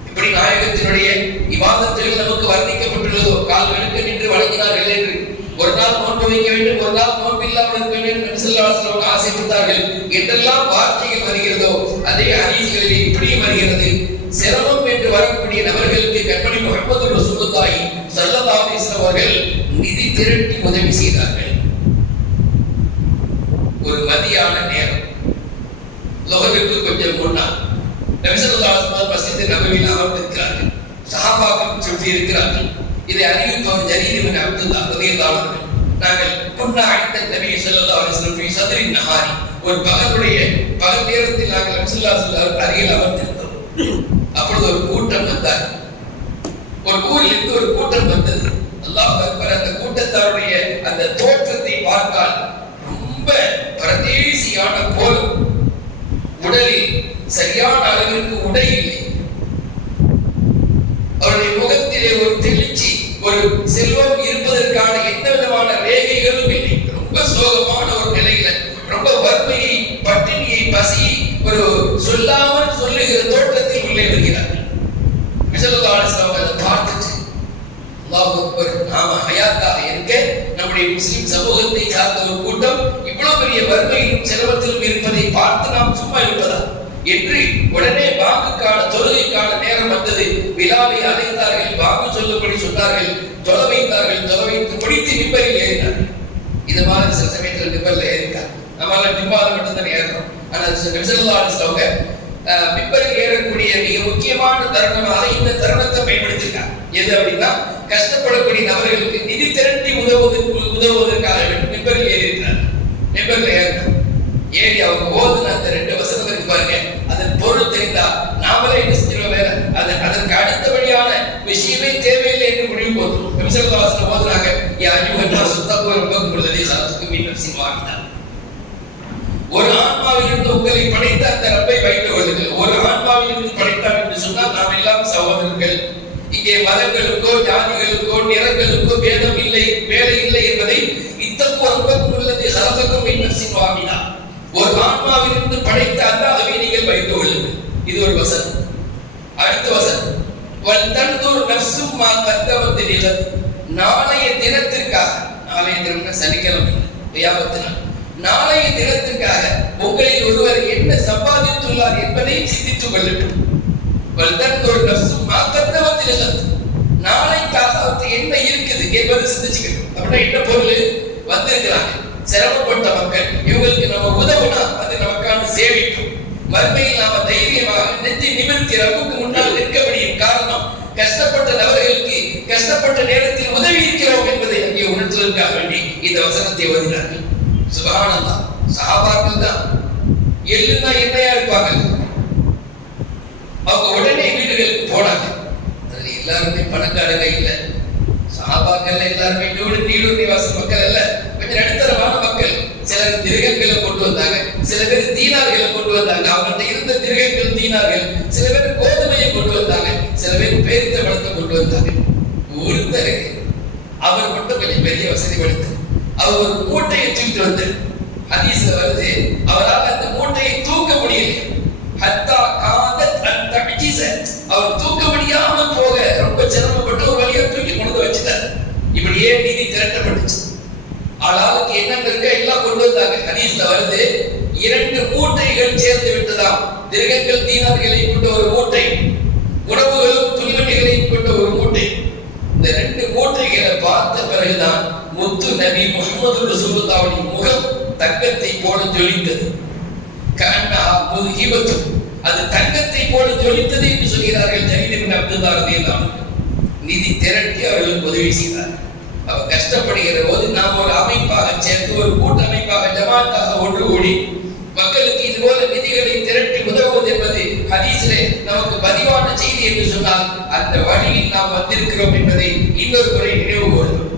இப்படி நாயகத்தினுடைய இபாதத்துகள் நமக்கு வர்ணிக்கப்பட்டுள்ளதோ, கால் வெளுக்க நின்று வழங்கினார்கள் என்று, ஒரு நாள் நோன்பு வைக்க வேண்டும், ஒரு நாள் நோன்பு இல்லாமல் இருக்க வேண்டும் நபி ஸல்லல்லாஹு அலைஹி வஸல்லம் ஆசைப்பட்டார்கள் என்றெல்லாம் வார்த்தைகள் வருகிறதோ, அதே ஹதீஸ்களிலே இப்படியும் வருகிறது. சிரமம் என்று வரக்கூடிய நபர்களுக்கு கண்மணி முஹம்மது ரசூலுல்லாஹி ஸல்லல்லாஹு அலைஹி வஸல்லம் அவர்கள் நிதி திரட்டி உதவி செய்தார்கள். ஒரு மதியான நேரம், லுஹருக்கு கொஞ்சம் முன்னால் நபி ஸல்லல்லாஹு அலைஹி வஸல்லம் மஸ்ஜித் நபவியில் அமர்ந்திருக்கிறார்கள். சஹாபாக்கள் சுற்றி இருக்கிறார்கள். இதை அறிவித்தவர் ஜரீர் இப்னு அப்துல்லாஹ் ரலியல்லாஹு அன்ஹு, நாங்கள் குன்னா அன்த நபி ஸல்லல்லாஹு அலைஹி வஸல்லம் ஃபீ ஸத்ரின் நஹாரி, ஒரு பகல் நேரத்தில் நாங்கள் நபி ஸல்லல்லாஹு அலைஹி வஸல்லம் அருகில் அமர்ந்திருந்தோம். அப்பொழுது ஒரு கூட்டம் வந்தார். ஒரு ஊரிலிருந்து ஒரு கூட்டம் வந்தது. அல்லாஹ் அக்பர். அந்த கூட்டத்தாருடைய அந்த தோற்றத்தை பார்த்தால் ரொம்ப பரதேசியான கோலம், உடலில் சரியான அளவிற்கு உடை இல்லை, அவருடைய முகத்திலே ஒரு தெளிச்சி, ஒரு செல்வம் இருப்பதற்கான எந்த விதமான ரேகைகளும் இல்லை. ரொம்ப சோகமான ஒரு நிலையில, ரொம்ப வறுமையை, பட்டினியை, பசியை ஒரு சொல்லாமல் சொல்லுகிற தோட்டத்தில் உள்ளே வருகிறார்கள். ஸல்லல்லாஹு அலைஹி வஸல்லம் அதை பார்த்துட்டு, அல்லாஹ் அக்பர், நாம ஹயாத்தாக இருக்க நம்முடைய முஸ்லிம் சமூகத்தை சார்ந்த ஒரு கூட்டம் இவ்வளவு பெரிய வறுமையிலும் செல்வத்திலும் இருப்பதை பார்த்து நாம் சும்மா இருப்பதா என்று உடனே பாங்குக்கான தொழுகைக்கான நேரம் வந்தது. பிலாலை அழைத்தார்கள், பாங்கு சொல்லும்படி சொன்னார்கள், தொலை வைத்தார்கள். தொலை வைத்து முடித்து மிம்பரில் ஏறினார்கள். இது மாதிரி சில சமயத்தில் மிம்பரில் ஏறினார். நம்மளால மிம்பால் மட்டும்தான் ஏறணும். ஆனால் நபி ஸல்லல்லாஹு அலைஹி வஸல்லம் மிம்பரில் ஏறக்கூடிய மிக முக்கியமான தருணமாக இந்த தருணத்தை பயன்படுத்தியிருக்காங்க. எது அப்படின்னா, கஷ்டப்படக்கூடிய நபர்களுக்கு நிதி திரட்டி உதவுவதற்காக மிம்பரில் ஏறியிருக்கிறார். மிம்பரில் ஏறினார். ஏறி அவங்க ஓதுன அந்த 2 வசனங்களுக்கு பாருங்க, அதன் பொருள் தெரிந்தா நாமளே என்ன செஞ்சிருவோம், வேற அதற்கு அடுத்தபடியான விஷயமே தேவையில்லை என்று முடிவு போதும். நபி ஸல்லல்லாஹு அலைஹி வஸல்லம் ஓதுனாங்க, யா அய்யுஹன் நாஸ் தக்வ சகோதரர்கள், இங்கே மதங்களுக்கோ ஜாதிகளுக்கோ நிறங்களுக்கோ வேதம் இல்லை, வேலை இல்லை என்பதை இத்தப்போ அன்பக்கும் உள்ளது சரதக்கும் இன்னசின் வாமினா, ஒரு ஆன்மாவிலிருந்து படைத்த அல்லாஹ்வை நீங்கள் வைத்து கொள்ளுங்கள். இது ஒரு வசனம். அடுத்த வசனம், வல் தன்துர் நஃப்சும் மா கத்தமத் லிகத், நாளைய தினத்திற்காக, நாளைய தினம் சனிக்கிழமை கியாமத் நாள், நாளைய தினத்திற்காக உங்களில் ஒருவர் என்ன சம்பாதித்துள்ளார் என்பதை சிந்தித்துக் கொள்ளட்டும். வல் தன்துர் நஃப்சும் மா கத்தமத் லிகத், நாளைக்காக அவருக்கு என்ன இருக்குது என்பதை சிந்திச்சுக்கணும். அப்படின்னா என்ன பொருள்? வந்திருக்கிறாங்க சிரமப்பட்ட மக்கள், இவங்களுக்கு நம்ம உதவுனா அது நமக்கான சேவிக்கும். மறுமையில் நாம தைரியமாக நெஞ்சை நிமிர்த்தி ரப்புக்கு முன்னால் நிற்க முடியும். காரணம், கஷ்டப்பட்ட நபர்களுக்கு கஷ்டப்பட்ட நேரத்தில் உதவி இருக்கிறோம் என்பதை அங்கே உணர்த்துவதற்காக வேண்டி இந்த வசனத்தை ஓதினார்கள். சுப்ஹானல்லாஹ். சஹாபாக்கள் தான் எள்ளுனா என்னையா இருப்பாங்க, அவங்க உடனே வீடுகளுக்கு போனாங்க. அதுல எல்லாருமே பணக்காரங்க இல்ல, சஹாபாக்கள் எல்லாருமே நீடுரை வாசல் மக்கள் அல்ல, கொஞ்சம் நடுத்தரமான மக்கள். சிலர் திரகங்களை கொண்டு வந்தாங்க, சில பேர் தீனார்களை கொண்டு வந்தாங்க, அவங்கள்ட்ட இருந்த திரகங்கள் தீனார்கள், சில பேர் கோதுமையை கொண்டு வந்தாங்க, சில பேர் பேரித்த பழத்தை கொண்டு வந்தாங்க. ஒருத்தர் அவர் மட்டும் கொஞ்சம் பெரிய வசதி படுத்து அவர் ஒரு மூட்டையை தூக்கிட்டு வந்தார். ஹதீஸ்ல வருது, அவரால் அந்த மூட்டையை தூக்க முடியல, ஹத்தா காதத் அன் தஅஜிஸ, அவர் தூக்க முடியாமல் போக ரொம்ப சிரமப்பட்டு ஒரு வழியா தூக்கி கொண்டு வச்சிட்டார். இப்படியே நிதி திரட்டப்பட்டுச்சு. ஆளாளுக்கு என்ன இருக்க எல்லாம் கொண்டு வந்தாங்க. ஹதீஸ்ல வருது, 2 மூட்டைகள் சேர்ந்து விட்டதாம். திரகங்கள் தீனார்களை கொண்ட ஒரு மூட்டை, உணவுகளும் துணிமணிகளை கொண்ட ஒரு மூட்டை. இந்த 2 மூட்டைகளை பார்த்த பிறகுதான் முத்து நபி முஹம்மது ரசூலுல்லாஹ்வின் முகம் தங்கத்தை போல ஜொலித்தது. கண்ணா முஹிபத்து, அது தங்கத்தை போல ஜொலித்தது என்று சொல்கிறார்கள். ஜரீர் இப்னு அப்துல்லாஹ் ரலியல்லாஹு அன்ஹு நிதி திரட்டி அவர்களுக்கு உதவி செய்தார். அவர் கஷ்டப்படுகிற போது நாம் ஒரு அமைப்பாக சேர்ந்து, ஒரு கூட்டமைப்பாக ஜமாத்தாக ஒன்று கூடி மக்களுக்கு இது போல நிதிகளை திரட்டி உதவுவது என்பது ஹதீஸிலே நமக்கு பதிவான செய்தி என்று சொன்னால், அந்த வழியில் நாம் வந்திருக்கிறோம் என்பதை இன்னொரு முறை நினைவு கூறுகிறோம்.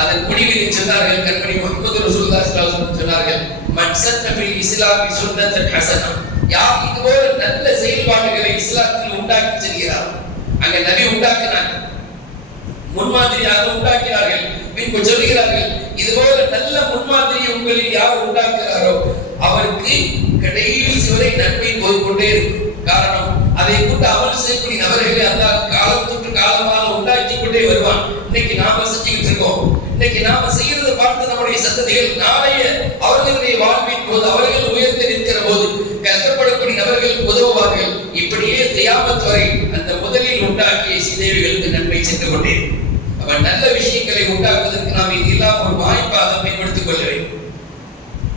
அதன் முடிவில் சொன்னார்கள், கண்மணி முஹம்மது ரசூலுல்லாஹி ஸல்லல்லாஹு அலைஹி வஸல்லம் சொன்னார்கள், மன் சன்ன ஃபில் இஸ்லாமி சுன்னத்தன் ஹஸனா, யார் இது போல நல்ல செயல்பாடுகளை இஸ்லாத்தில் உண்டாக்கி செல்கிறார். அங்க நபி உண்டாக்கினாங்க, முன்மாதிரியாக உண்டாக்கினார்கள். பின்பு சொல்கிறார்கள், இது போல நல்ல முன்மாதிரி உங்களில் யார் உண்டாக்குகிறாரோ அவருக்கு கடைசி வரை நன்மை போய் கொண்டே இருக்கும். காரணம், அதை கொண்டு அமல் செய்யக்கூடிய நபர்களை அந்த காலத்துக்கு காலமாக உண்டாக்கி கொண்டே வருவான். இன்னைக்கு நாம செஞ்சுக்கிட்டு இருக்கோம். இன்னைக்கு நாம செய்யறதை பார்த்து நம்முடைய சந்ததிகள் நாளைய அவர்களுடைய வாழ்வின் போது, அவர்கள் உயர்ந்து நிற்கிற போது கஷ்டப்படக்கூடிய நபர்கள் உதவுவார்கள். இப்படியே கியாமத் வரை அந்த முதலில் உண்டாக்கிய சிதைவுகளுக்கு நன்மை சென்று கொண்டே. அவன் நல்ல விஷயங்களை உண்டாக்குவதற்கு நாம் இதெல்லாம் ஒரு வாய்ப்பாக பயன்படுத்திக் கொள்ள வேண்டும்.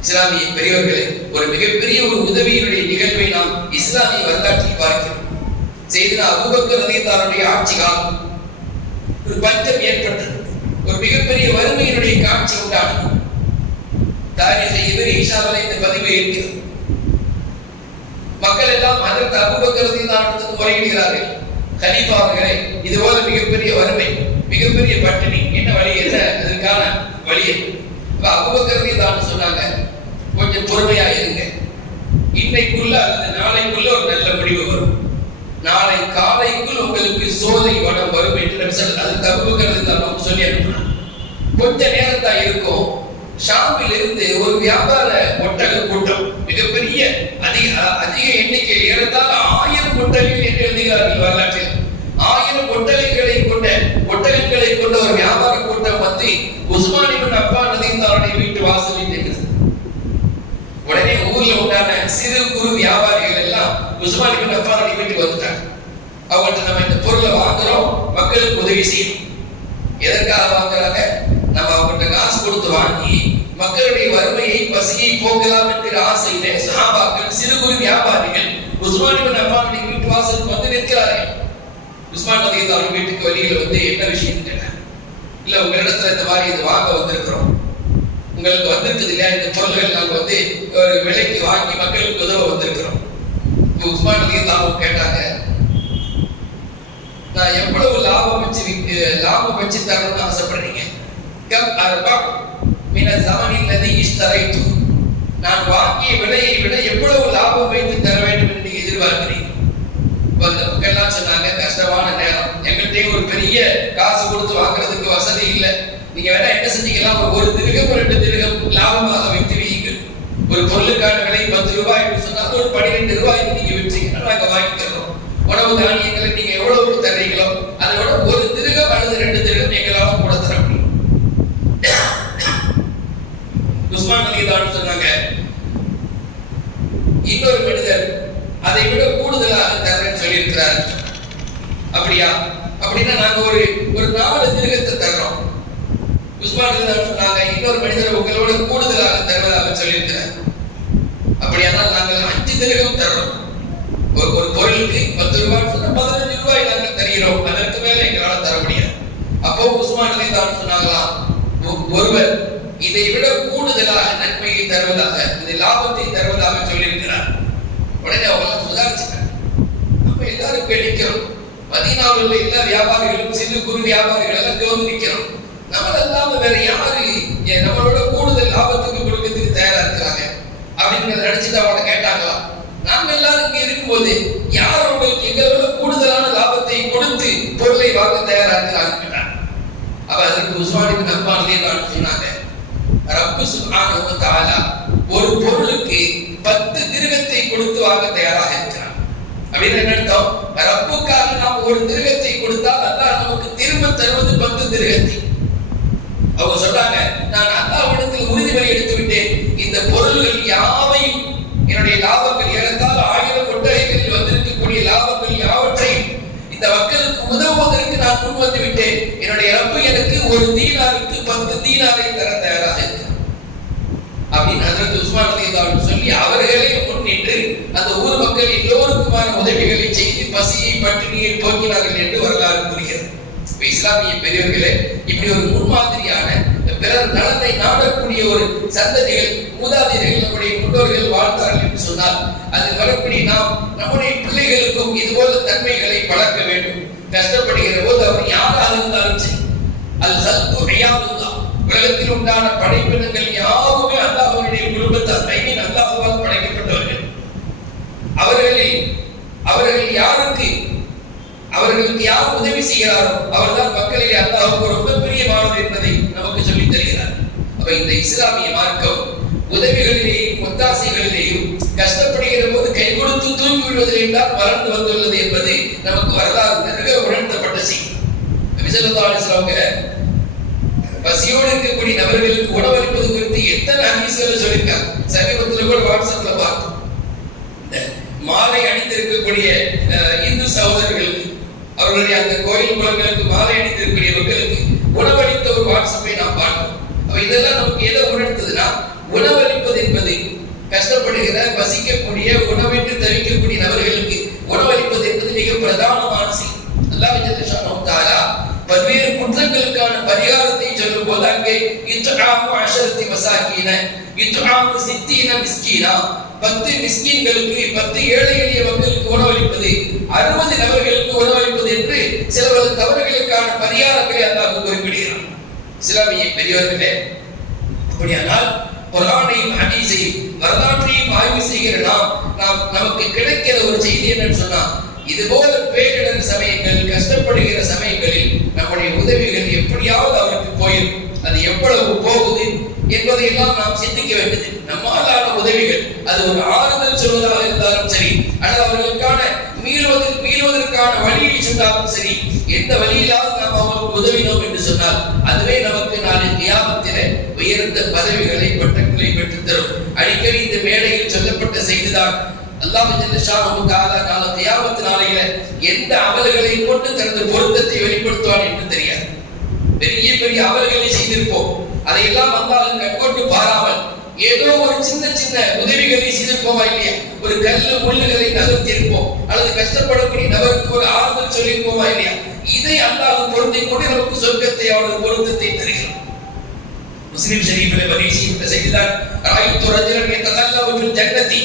இஸ்லாமிய பெரியவர்களே, ஒரு மிகப்பெரிய ஒரு உதவியினுடைய நிகழ்வை நாம் இஸ்லாமிய வரலாற்றில் பார்க்கிறோம். செய்தனா அபூபக்கர் ரலியல்லாஹு ஆட்சி காலம் ஒரு பஞ்சம் ஏற்பட்டது, ஒரு மிகப்பெரிய வறுமையினுடைய காட்சி உண்டானது. தாரீഖ் இப்னு ஹிஷாம்ல இந்த பதிவு இருக்கிறது. மக்கள் எல்லாம் ஹஜ்ரத் அபூபக்கர் ரலியல்லாஹு அன்ஹு முறையிடுகிறார்கள், கலீஃபா அவர்களே, இது போல மிகப்பெரிய வறுமை, மிகப்பெரிய பட்டினி, என்ன வழி, என்ன அதற்கான வழி? அபூபக்கர் ரலியல்லாஹு அன்ஹு சொன்னாங்க, கொஞ்சம் பொறுமையா இருங்க, இன்னைக்குள்ள அல்லது நாளைக்குள்ள ஒரு நல்ல முடிவு வரும், நாளை காலைக்குள் உங்களுக்கு சோலை வனம் வரும் என்று அதுக்கு அபூபக்கர் ரலியல்லாஹு அன்ஹு சொல்லி அனுப்பினார். கொஞ்ச நேரம் தான் இருக்கும். ஷாமில் இருந்து ஒரு வியாபார ஒட்டக கூட்டம், மிகப்பெரிய அதிக எண்ணிக்கையில், ஏறத்தாழ 1000 ஒட்டகங்கள் என்று எழுதுகிறார்கள் வரலாற்றில். 1000 ஒட்டகங்களை கொண்ட ஒரு வியாபார கூட்டம் வந்து உஸ்மான் இப்னு அஃபான் ரலியல்லாஹு அன்ஹு வீட்டு வாசலில் நின்றது. உடனே ஊர்ல உண்டான சிறு குறு வியாபாரிகள் எல்லாம் உஸ்மான் இப்னு அஃபான் வீட்டுக்கு வந்துட்டாங்க. அவங்கள்ட்ட நம்ம இந்த பொருளை வாங்குறோம், மக்களுக்கு உதவி செய்யணும். எதற்காக வாங்குறாங்க? நம்ம அவங்கள்ட்ட காசு கொடுத்து வாங்கி மக்களுடைய வறுமையை பசியை போக்கலாம் என்கிற ஆசையிலே சஹாபாக்கள், சிறு குறு வியாபாரிகள் உஸ்மான் இப்னு அஃபான் வீட்டு வாசலுக்கு வந்து நிற்கிறார்கள். உஸ்மான் ரலியல்லாஹு அன்ஹு வீட்டுக்கு வெளியில வந்து என்ன விஷயம் கேட்டாங்க. இல்ல, உங்களிடத்துல இந்த மாதிரி இது வாங்க வந்திருக்கிறோம், உங்களுக்கு வந்திருக்குது இல்லையா, இந்த பொருள்கள் நாங்க வந்து ஒரு விலைக்கு வாங்கி மக்களுக்கு உதவ வந்திருக்கிறோம். உஸ்மான் ரலியல்லாஹு அன்ஹு கேட்டாங்க, நான் எவ்வளவு லாபம் வச்சு தரணும்னு ஆசைப்படுறீங்க? கம் அர்பா மின ஸமனில் லதி இஷ்தரைது, நான் வாங்கிய விலையை விட எவ்வளவு லாபம் வைத்து தர வேண்டும் என்று எதிர்பார்க்கிறீங்க? அந்த மக்கள் எல்லாம் சொன்னாங்க, பெரிய காசு கொடுத்து வாங்குறதுக்கு வசதி இல்லை. நீங்க வேணா என்ன செஞ்சுக்கலாம், ஒரு திருகம் 2 திருகம் லாபமாக வைத்து வையுங்கள். ஒரு பொருளுக்கான விலை 10 ரூபாய் என்று சொன்னால் ஒரு 12 ரூபாய்க்கு நீங்க விற்றீங்கன்னா நாங்க வாங்கி தர்றோம். உணவு தானியங்களை நீங்க எவ்வளவு தர்றீங்களோ அதை விட ஒரு திருகம் அல்லது 2 திருகம் எங்களால கூட தர முடியும். உஸ்மான் ரலியல்லாஹு சொன்னாங்க, இன்னொரு மனிதர் அதை விட கூடுதலாக தர்றேன்னு சொல்லியிருக்கிறார். அப்படியா? அப்படின்னா நாங்க ஒரு 4 திருகத்தை தர்றோம். உஸ்மான் ரலியல்லாஹு சொன்னாங்க, இன்னொரு மனிதர் உங்களோட கூடுதலாக தருவதாக சொல்லியிருக்கிறார். அப்படியானால் நாங்கள் 5 திருகம் தர்றோம். ஒரு பொருளுக்கு 10 ரூபாய் சொன்னா 15 ரூபாய் நாங்கள் தருகிறோம், அதற்கு மேல எங்களால் தர முடியாது. அப்போ உஸ்மான் ரலியல்லாஹு சொன்னாங்களாம், ஒருவர் இதை விட கூடுதலாக நன்மையை தருவதாக, இது லாபத்தை தருவதாக சொல்லியிருக்கிறார். உடனே அவங்க சுதாரிச்சுட்டாங்க. நம்ம எல்லாரும் கேட்கிறோம், மதீனாவில் உள்ள எல்லா வியாபாரிகளும் சிறு குறு வியாபாரிகள் எல்லாம் கவர்ந்து நிற்கிறோம். நம்ம இல்லாம வேற யாரு நம்மளோட கூடுதல் லாபத்துக்கு கொடுக்கிறதுக்கு தயாரா இருக்கிறாங்க அப்படிங்கிறத நினைச்சிட்டு அவங்க கேட்டாங்களா? நாம எல்லாரும் இங்க இருக்கும்போது யார் உங்களுக்கு எங்களோட கூடுதலான லாபத்தை கொடுத்து பொருளை வாங்க தயாரா இருக்கிறாங்க கேட்டாங்க. அப்ப அதற்கு உஸ்மான் இப்னு அஃபான் ரலியல்லாஹு சொன்னாங்க, ரப்பு சுப்ஹானஹு வ தஆலா ஒரு பொருளுக்கு 10 திருகத்தை கொடுத்து வாங்க தயாராக இருக்கிறார். அப்படின்னு என்ன அர்த்தம்? ரப்புக்காக நாம் ஒரு திருகத்தை கொடுத்தால் அல்லாஹ் நமக்கு திரும்ப தருவது 10 திருகத்தை. அவங்க சொல்றாங்க, நான் அல்லாஹ்விடத்தில் உறுதிமொழி எடுத்து விட்டேன், இந்த பொருள்கள் யாவையும் என்னுடைய லாபங்கள் ஏறத்தால் 1000 கொட்டகைகளில் வந்திருக்கக்கூடிய லாபங்கள் யாவற்றையும் இந்த மக்களுக்கு உதவுவதற்கு நான் முன் வந்து விட்டேன். என்னுடைய ரப்பு எனக்கு ஒரு தீனாருக்கு 10 தீனாரை தர தயாராக இருக்கிறார் அப்படின்னு ஹஜ்ரத் உஸ்மான் ரலியல்லாஹு சொல்லி அவர்களே முன்னின்று அந்த ஊர் மக்கள் எல்லோருக்குமான உதவிகளை செய்து பசியை பட்டினியை போக்கினார்கள் என்று வரலாறு கூறுகிறது. இஸ்லாமிய பெரியவர்களே, இப்படி ஒரு முன்மாதிரியான பிறர் நலனை நாடக்கூடிய ஒரு சந்ததிகள் மூதாதையர்கள் நம்முடைய முன்னோர்கள் வாழ்ந்தார்கள் என்று சொன்னால் அது வரப்படி நாம் நம்முடைய பிள்ளைகளுக்கும் இதுபோல தன்மைகளை பழக்க வேண்டும். கஷ்டப்படுகிற போது அவர் யாராக இருந்தாலும் சரி, அல் ஹல்கு ஹியாவுல்லாஹ், உலகத்தில் உண்டான படைப்பினங்கள் யாவுமே அல்லாஹ்வுடைய குடும்பத்தார், ஐமீன் அல்லாஹ்வால் படைக்கப்பட்டவர்கள். அவர்கள் அவர்களுக்கு யார் உதவி செய்கிறாரோ அவர்தான் மக்களிலே அல்லாஹ்வுக்கு ரொம்ப பிரியமானவர் என்பதை நமக்கு சொல்லித் தருகிறார். அப்ப இந்த இஸ்லாமிய மார்க்கம் உதவிகளிலேயும் ஒத்தாசைகளிலேயும் கஷ்டப்படுகிற போது கை கொடுத்து தூங்கி விடுவதிலேயும் தான் வளர்ந்து வந்துள்ளது என்பது நமக்கு வரலாறு நெருங்க உணர்த்தப்பட்ட செய்தி. நபி ஸல்லல்லாஹு அலைஹி வஸல்லம் பசியோடு இருக்கக்கூடிய நபர்களுக்கு உணவளிப்பது குறித்து எத்தனை ஹதீஸ்களை சொல்லியிருக்காங்க. சமீபத்தில் கூட வாட்ஸ்அப்ல பார்த்தோம், மாலை அணிந்திருக்கக்கூடிய இந்து சகோதரர்களுக்கு, அவர்களுடைய அந்த கோயில் குளங்களுக்கு மாலை அணிந்திருக்கக்கூடிய மக்களுக்கு உணவளித்த ஒரு வாட்ஸ்அப்பை நாம் பார்த்தோம். அப்ப இதெல்லாம் நமக்கு எதை உணர்த்ததுன்னா, உணவளிப்பது என்பது கஷ்டப்படுகிற வசிக்கக்கூடிய உணவின்றி தவிக்கக்கூடிய நபர்களுக்கு உணவளிப்பது என்பது மிக பிரதானமான செய்தி. அல்லாஹ் ஜல்ல ஷானஹு தஆலா பல்வேறு குற்றங்களுக்கான பரிகாரத்தை சொல்லும் போது அங்கே இத்ஆமு 10 மசாகீன, இத்ஆமு 60 மிஸ்கீனா, 10 மிஸ்கீன்களுக்கு 10 ஏழை எளிய மக்களுக்கு உணவளிப்பது, 60 நபர்களுக்கு உணவளிப்பது என்று சில தவறுகளுக்கான பரிகாரங்களை அல்லாஹ் குறிப்பிடுகிறார். இஸ்லாமிய பெரியவர்களே, அப்படியானால் குர்ஆனையும் ஹதீஸையும் வரலாற்றையும் ஆய்வு செய்கிற நமக்கு கிடைக்கிற ஒரு செய்தி என்னன்னு சொன்னா, இதுபோல பேரிடர் சமயங்கள், கஷ்டப்படுகிற சமயங்களில் நம்முடைய உதவிகள் எப்படியாவது அவருக்கு போயிடும். அது எவ்வளவு போகுது என்பதையெல்லாம் நாம் சிந்திக்க வேண்டியது. நம்மாலான உதவிகள், அது ஒரு ஆறுதல் சொல்வதாக இருந்தாலும் சரி, அல்லது அவர்களுக்கான மீள்வதற்கான வழியை சொன்னாலும் சரி, எந்த வழியிலாவது நாம் அவருக்கு உதவினோம் என்று சொன்னால் அதுவே நமக்கு நாளை கியாமத்திலே உயர்ந்த பதவிகளை பட்டங்களை பெற்றுத் தரும். அடிக்கடி இந்த மேடையில் சொல்லப்பட்ட செய்திதான், அல்லாஹ் ஜல்ல ஷானஹு தஆலா நாளை கியாமத் நாளையில எந்த அமல்களை கொண்டு தனது பொருத்தத்தை வெளிப்படுத்துவான் என்று தெரியாது. பெரிய பெரிய அமல்களை செய்திருப்போம், அதையெல்லாம் அல்லாஹ் கண்கொண்டு பாராமல் ஏதோ ஒரு சின்ன சின்ன உதவிகளை செய்திருப்போமா இல்லையா? ஒரு கல்லு முள்ளுகளை நகர்த்தியிருப்போம், அல்லது கஷ்டப்படக்கூடிய நபருக்கு ஒரு ஆறுதல் சொல்லியிருப்போமா இல்லையா? இதை அல்லாஹ் பொருந்திக் கொண்டு நமக்கு சொர்க்கத்தை, அவனது பொருத்தத்தை தருகிறான். முஸ்லிம் ஷரீஃபில் பதிவு செய்யப்பட்ட செய்திதான், ராயித்து ரஜுலன் யதகல்லபு ஃபில் ஜன்னதி,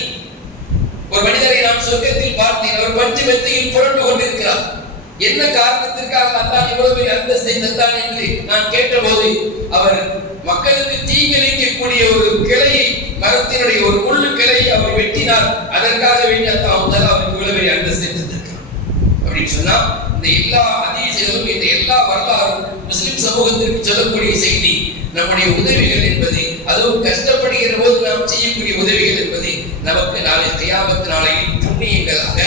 ஒரு மனிதரை நான் சொர்க்கத்தில் பார்த்தேன், அவர் பஞ்சு மெத்தையில் புரண்டு கொண்டிருக்கிறார். என்ன காரணத்திற்காக அல்லாஹ் இவ்வளவு பெரிய அந்தஸ்தை தந்தான் என்று நான் கேட்டபோது, அவர் மக்களுக்கு தீங்கிழைக்கக்கூடிய ஒரு கிளையை, மரத்தினுடைய ஒரு முள்ளு கிளையை அவர் வெட்டினார், அதற்காக வேண்டி அல்லாஹ் அவருக்கு இவ்வளவு பெரிய அந்தஸ்தை தந்திருக்கிறார் அப்படின்னு சொன்னா, இந்த எல்லா ஹதீஸ்களும் இந்த எல்லா வரலாறும் முஸ்லிம் சமூகத்திற்கு சொல்லக்கூடிய செய்தி. நம்முடைய உதவிகள் என்பது, அதுவும் கஷ்டப்படுகிற போது நாம் செய்யக்கூடிய உதவிகள் என்பது நமக்கு நாளை கியாமத் நாளையில் புண்ணியங்களாக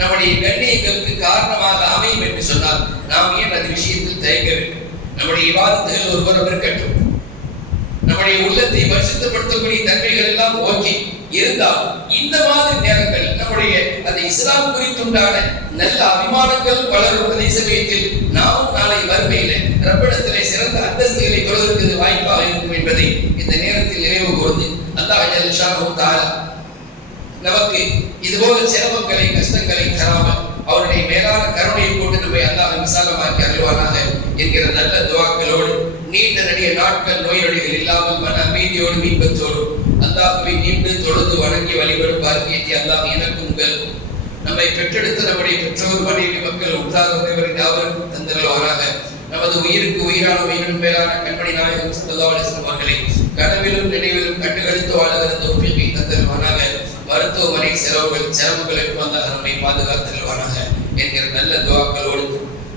நம்முடைய கண்ணியங்களுக்கு காரணமாக அமையும் என்று சொன்னால் நாம் ஏன் அந்த விஷயத்தில் தயங்க வேண்டும்? நம்முடைய இபாதத்துகள் ஒருபுறம் இருக்கட்டும், நம்முடைய உள்ளத்தை பரிசுத்தப்படுத்தக்கூடிய தன்மைகள் எல்லாம் ஓகே இருந்தால் இந்த மாதிரி நேரங்கள் நம்முடைய அந்த இஸ்லாம் குறித்துண்டான நல்ல அபிமானங்கள் வளரும் அதே சமயத்தில் நாமும் நாளை வறுமையில ரப்பிடத்திலே சிறந்த அந்தஸ்துகளை பெறுவதற்கு வாய்ப்பாக இருக்கும் என்பதை இந்த நேரத்தில் நினைவு கூர்ந்து அல்லாஹ் ஜல்ல ஷானஹு தஆலா நமக்கு இதுபோல சிரமங்களை கஷ்டங்களை தராமல் அவருடைய மேலான கருணையை கொண்டு நம்மை அல்லாஹ் விசாலமாக்கி அருள்வானாக என்கிற நல்ல துஆக்களோடு நீண்ட நெடிய நாட்கள் நோய் நொடிகள் இல்லாமல் மன அமைதியோடு இன்பத்தோடு அல்லாஹ்வை நீண்டு தொழுது வணங்கி வழிபடும் பாக்கியத்தை அல்லாஹ் எனக்கும் உங்களுக்கும் நம்மை பெற்றெடுத்த நம்முடைய பெற்றோர் மனைவி மக்கள் உற்றார் உறவினர் யாவருக்கும் தந்தருள்வானாக. நமது உயிருக்கு உயிரான உயிரினும் மேலான கண்மணி நாயகம் ஸல்லல்லாஹு அலைஹி வஸல்லம் அவர்களை கனவிலும் நினைவிலும் கண்டுகளித்து வாழுகிற தௌஃபீகை தந்தருள்வானாக. மருத்துவமனை செலவுகள் சிரமங்களுக்கு வந்தால் நம்மை பாதுகாத்தருள்வானாக என்கிற நல்ல துஆக்களோடு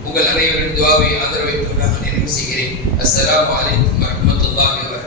உங்கள் அனைவரின் துஆவை ஆதரவை நான் நிறைவு செய்கிறேன். அஸ்ஸலாமு அலைக்கும் வரஹ்மத்துல்லாஹி வபரகாத்துஹு.